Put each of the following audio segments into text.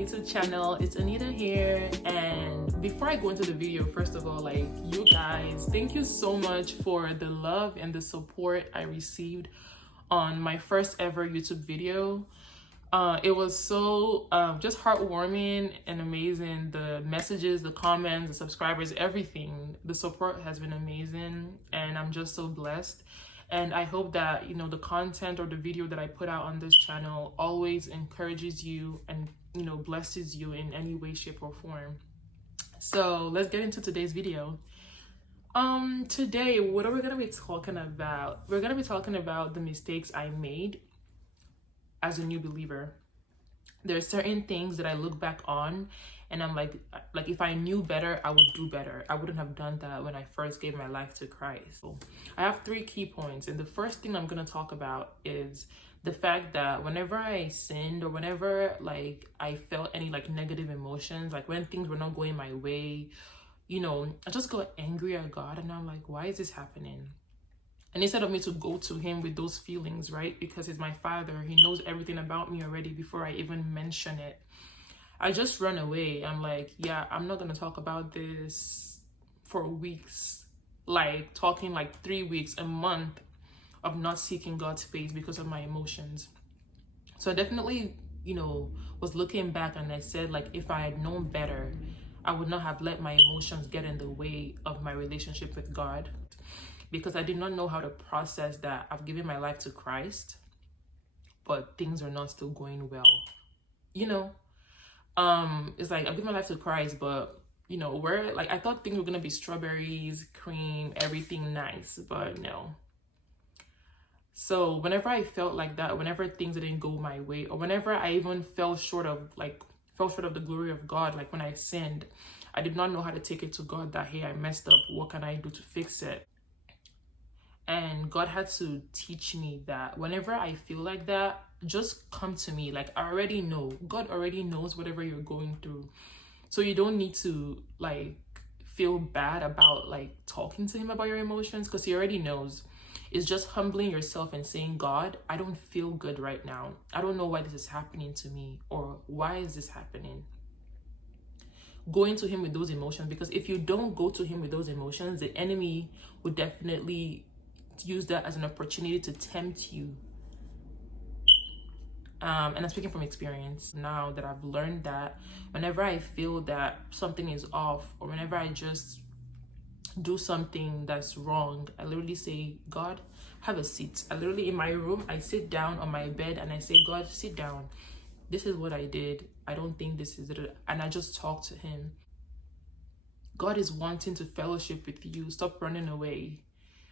YouTube channel. It's Anita here, and before I go into the video, first of all, you guys, thank you so much for the love and the support I received on my first ever YouTube video. It was so just heartwarming and amazing. The messages, the comments, the subscribers, everything, the support has been amazing, and I'm just so blessed. And I hope that, the content or the video that I put out on this channel always encourages you and, blesses you in any way, shape, or form. So let's get into today's video. Today, what are we going to be talking about? We're going to be talking about the mistakes I made as a new believer. There are certain things that I look back on and I'm like if I knew better, I would do better. I wouldn't have done that when I first gave my life to Christ. So I have 3 key points, and the first thing I'm going to talk about is the fact that whenever I sinned, or whenever I felt any negative emotions, when things were not going my way, I just got angry at God, and I'm like, why is this happening? And instead of me to go to him with those feelings, right? Because he's my father, he knows everything about me already before I even mention it. I just run away. I'm like, yeah, I'm not going to talk about this for weeks. Talking 3 weeks, a month of not seeking God's face because of my emotions. So I definitely, was looking back, and I said, if I had known better, I would not have let my emotions get in the way of my relationship with God. Because I did not know how to process that I've given my life to Christ, but things are not still going well. It's I've given my life to Christ, but where I thought things were gonna be strawberries, cream, everything nice, but no. So whenever I felt like that, whenever things didn't go my way, or whenever I even fell short of the glory of God, when I sinned, I did not know how to take it to God that, hey, I messed up. What can I do to fix it? And God had to teach me that whenever I feel like that, just come to me. I already know. God already knows whatever you're going through. So you don't need to feel bad about talking to him about your emotions, because he already knows. It's just humbling yourself and saying, God, I don't feel good right now. I don't know why this is happening to me, or why is this happening? Going to him with those emotions, because if you don't go to him with those emotions, the enemy would definitely use that as an opportunity to tempt you. And I'm speaking from experience now that I've learned that whenever I feel that something is off, or whenever I just do something that's wrong, I literally say, God, have a seat. I literally, in my room, I sit down on my bed and I say, God, sit down. This is what I did. I don't think this is it. And I just talk to him. God is wanting to fellowship with you. Stop running away.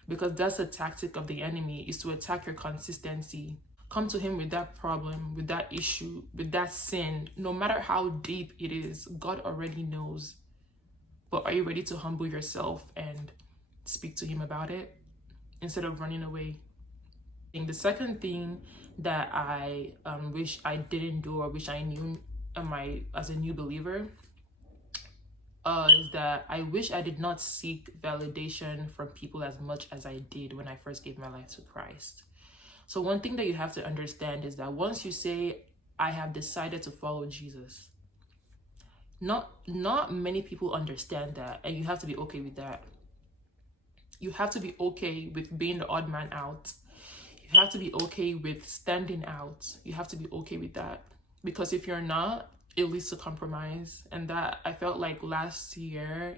Because that's a tactic of the enemy, is to attack your consistency. Come to him with that problem, with that issue, with that sin. No matter how deep it is, God already knows. But are you ready to humble yourself and speak to him about it instead of running away? And the second thing that I wish I didn't do, or wish I knew as a new believer, is that I wish I did not seek validation from people as much as I did when I first gave my life to Christ. So one thing that you have to understand is that once you say, I have decided to follow Jesus, not many people understand that, and you have to be okay with that. You have to be okay with being the odd man out. You have to be okay with standing out. You have to be okay with that, because if you're not, it leads to compromise. And that, I felt last year,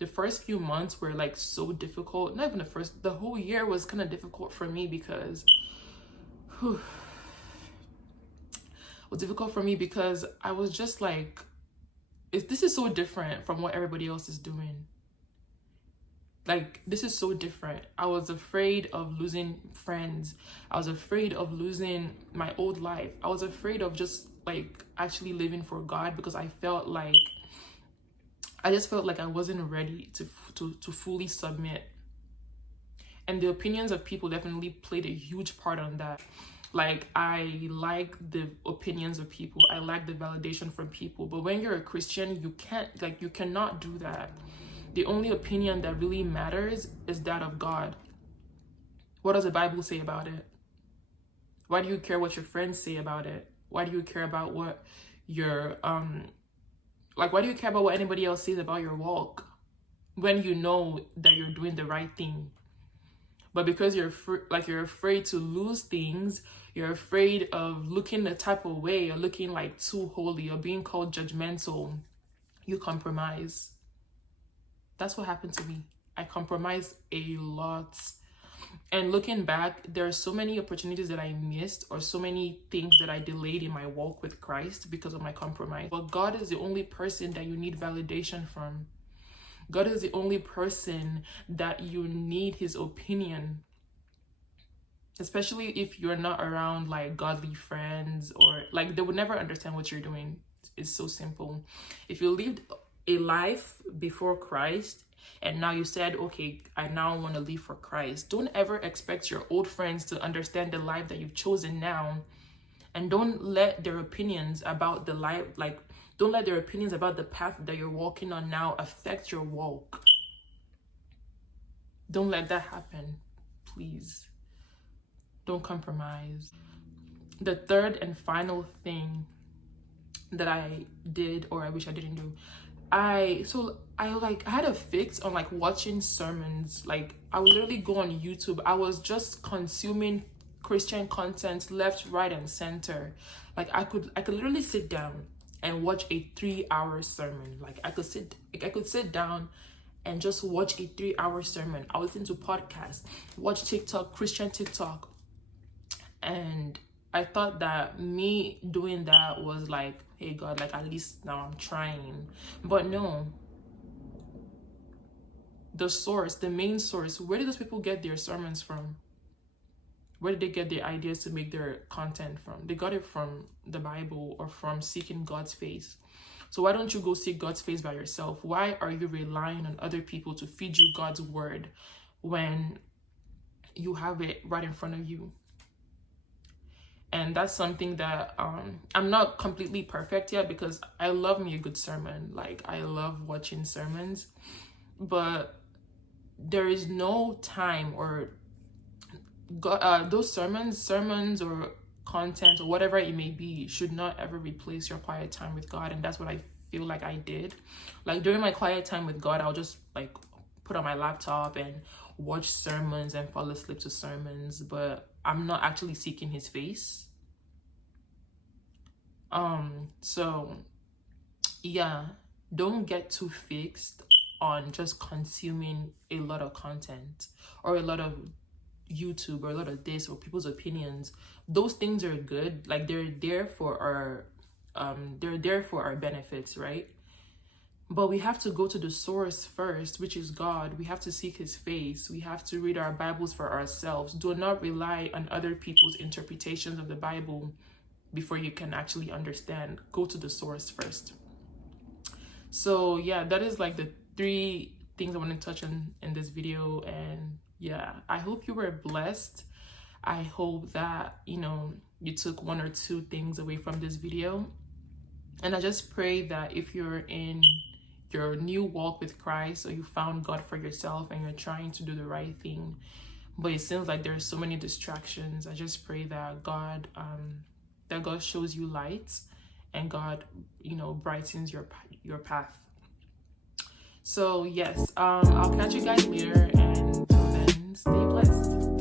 the first few months were so difficult. Not even the whole year was kind of difficult for me, because it was difficult for me because I was just this is so different from what everybody else is doing. This is so different. I was afraid of losing friends. I was afraid of losing my old life. I was afraid of just actually living for God, because I felt I wasn't ready to fully submit. And the opinions of people definitely played a huge part on that. I like the opinions of people. I like the validation from people. But when you're a Christian, you can't, you cannot do that. The only opinion that really matters is that of God. What does the Bible say about it? Why do you care what your friends say about it? Why do you care about what your like, why do you care about what anybody else says about your walk when you know that you're doing the right thing? But because you're you're afraid to lose things, you're afraid of looking the type of way, or looking like too holy, or being called judgmental, you compromise. That's what happened to me. I compromised a lot. And looking back, there are so many opportunities that I missed, or so many things that I delayed in my walk with Christ because of my compromise. But God is the only person that you need validation from. God is the only person that you need his opinion. Especially if you're not around like godly friends, or like they would never understand what you're doing. It's so simple. If you lived a life before Christ and now you said, okay, I now want to live for Christ, don't ever expect your old friends to understand the life that you've chosen now. And don't let their opinions about the life, like, don't let their opinions about the path that you're walking on now affect your walk. Don't let that happen, please. Don't compromise. The third and final thing that I did, or I wish I didn't do, I had a fix on like watching sermons. Like, I would literally go on YouTube. I was just consuming Christian content left, right, and center. Like, I could literally sit down and watch a 3-hour sermon. Like, I could sit down and just watch a 3-hour sermon. I would listen to podcasts, watch TikTok, Christian TikTok. And I thought that me doing that was like, hey God, like, at least now I'm trying. But no. The source, the main source, where did those people get their sermons from? Where did they get their ideas to make their content from? They got it from the Bible, or from seeking God's face. So why don't you go seek God's face by yourself? Why are you relying on other people to feed you God's word when you have it right in front of you? And that's something that I'm not completely perfect yet, because I love me a good sermon. Like, I love watching sermons, but there is no time, or those sermons or content or whatever it may be should not ever replace your quiet time with God. And that's what I feel like I did. Like, during my quiet time with God, I'll just like put on my laptop and watch sermons and fall asleep to sermons, but I'm not actually seeking his face. So yeah, don't get too fixed on just consuming a lot of content, or a lot of YouTube, or a lot of this, or people's opinions. Those things are good. Like, they're there for our benefits, right? But we have to go to the source first, which is God. We have to seek his face. We have to read our Bibles for ourselves. Do not rely on other people's interpretations of the Bible before you can actually understand. Go to the source first. So yeah, that is like the 3 things I want to touch on in this video. And yeah, I hope you were blessed. I hope that, you took 1 or 2 things away from this video. And I just pray that if you're in your new walk with Christ, or you found God for yourself and you're trying to do the right thing, but it seems like there's so many distractions, I just pray that God shows you light, and God, brightens your path. So yes, I'll catch you guys later, and until then, stay blessed.